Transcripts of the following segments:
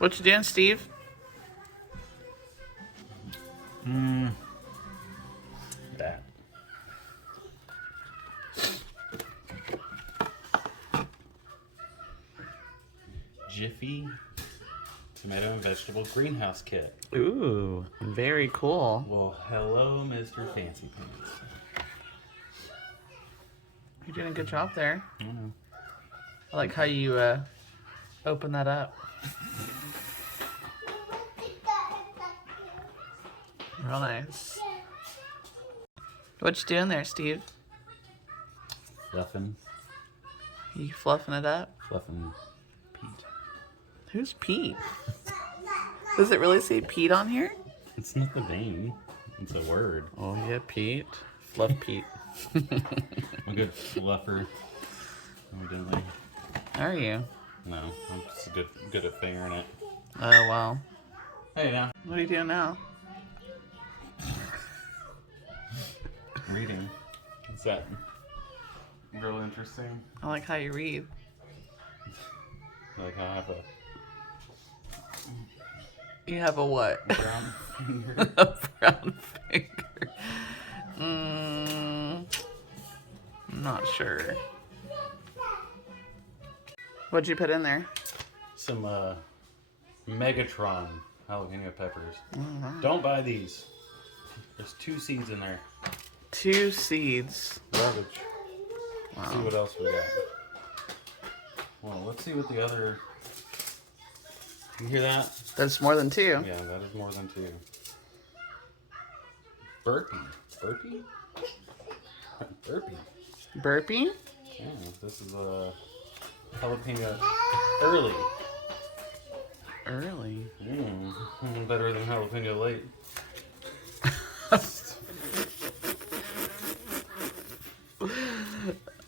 What you doing, Steve? That. Jiffy tomato and vegetable greenhouse kit. Ooh, very cool. Well, hello, Mr. Fancy Pants. You're doing a good job there. I know. I like how you open that up. Real nice. What you doing there, Steve? Fluffing You fluffing it up? Pete. Who's Pete? Does it really say Pete on here? It's not the name. It's a word. Oh yeah, Pete. Fluff Pete. I'm a good fluffer. Evidently. Are you? No, I'm just good at figuring it. Oh wow. Hey now. What are you doing now? Reading. What's that? Real interesting. I like how you read. Like I have a You have a what? brown finger. A brown finger. I'm not sure. What'd you put in there? Some Megatron jalapeno peppers. Wow. Don't buy these. There's 2 seeds in there. 2 seeds. Garbage. Wow. See what else we got. Well, let's see what the other. You hear that? That's more than 2. Yeah, that is more than 2. Burpee. Burpee? Burpee. Burpee? Yeah, this is a jalapeno early. Early. Better than jalapeno late.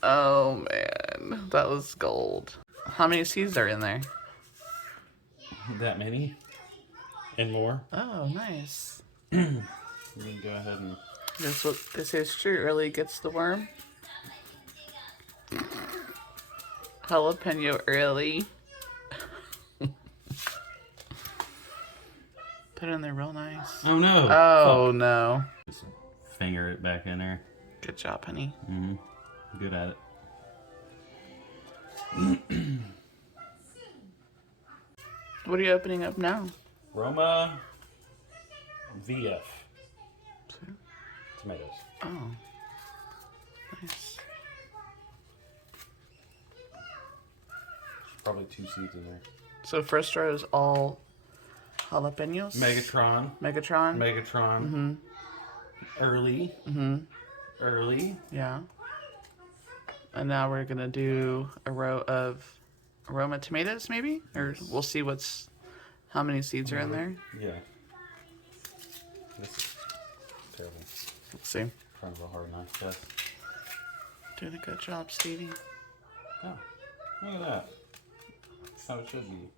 Oh man, that was gold. How many seeds are in there? That many? And more? Oh, nice. We can go ahead and. This what this is true. Early gets the worm. Jalapeno early. Put it in there real nice. Oh no! Oh Fuck. no. Just finger it back in there. Good job, honey. Good at it. What are you opening up now? Roma VF. Tomatoes. Oh. Nice. Probably 2 seeds in there. So first row is all jalapenos. Megatron. Megatron. Megatron. Early. Early. Yeah. And now we're gonna do a row of aroma tomatoes, maybe, or we'll see how many seeds are in there. Yeah. This is terrible. Let's see. Kind of a hard knife test. Doing a good job, Stevie. Oh, look at that. That's how it should be.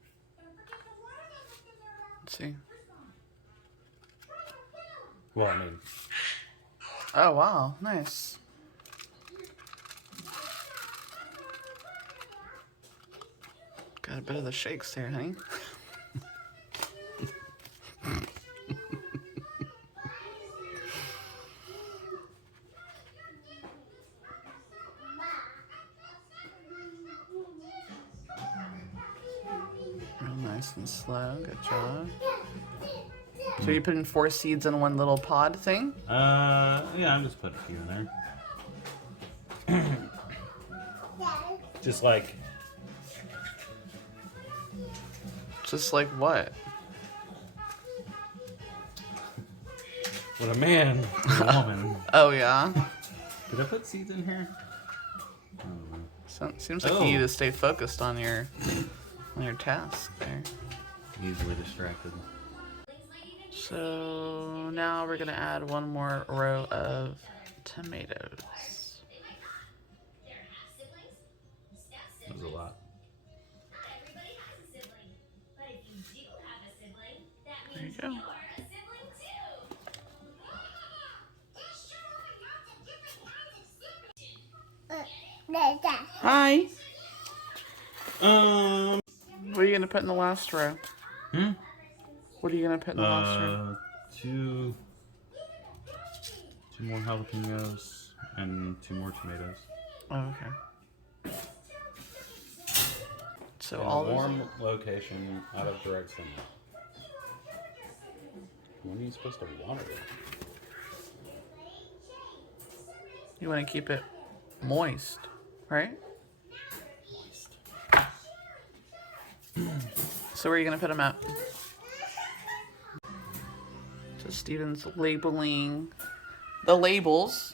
Let's see. Well, I mean, Oh wow, nice. Got a bit of the shakes there, honey. Real nice and slow. Good job. So you put in 4 seeds in one little pod thing? yeah, I'm just putting a few in there. Just like Just like what? what a man, and a woman. Oh yeah. Did I put seeds in here? I don't know. So, seems like you need to stay focused on your task there. Easily distracted. So now we're gonna add one more row of tomatoes. That was a lot. There you go. Hi. What are you gonna put in the last row? Hmm? What are you gonna put in the lobster? Two more jalapenos and 2 more tomatoes. Oh, okay. So In all a this. warm location out of direct sunlight. When are you supposed to water it? You want to keep it moist, right? Moist. So where are you gonna put them at? So Steven's labeling the labels.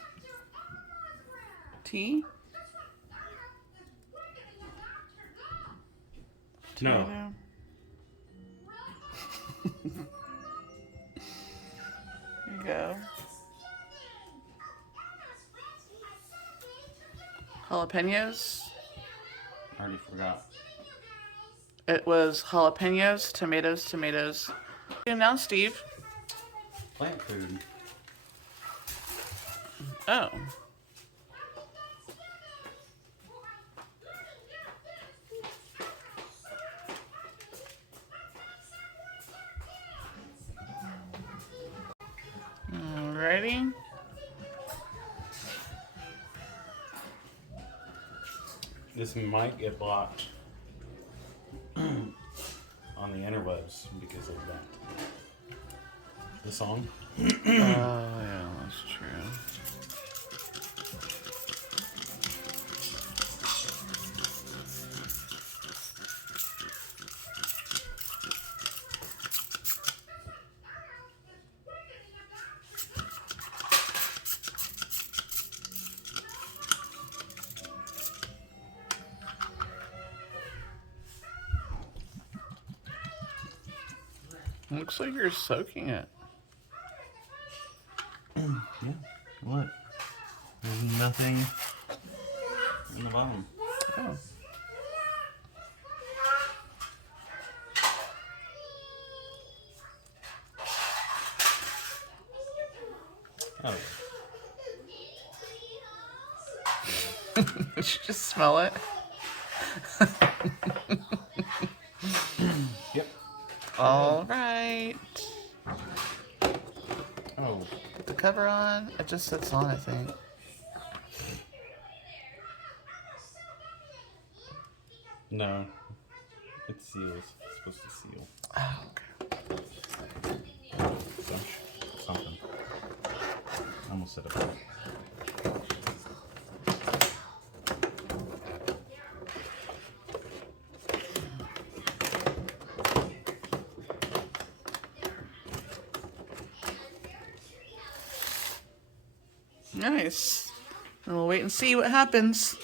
Tea? No. Tomato. Here you go. Jalapenos. I already forgot. It was jalapenos, tomatoes, tomatoes. And now, Steve. Plant food. Oh. Alrighty. This might get blocked on the interwebs because of that. The song. Oh, yeah, that's true. Looks like you're soaking it. Yeah. What? There's nothing in the bottom. Oh. Oh. Did you just smell it? Yep. All right. Oh. Put the cover on. It just sits on, I think. No. It seals. It's supposed to seal. Oh, okay. Something. I almost said it back. Nice. And we'll wait and see what happens.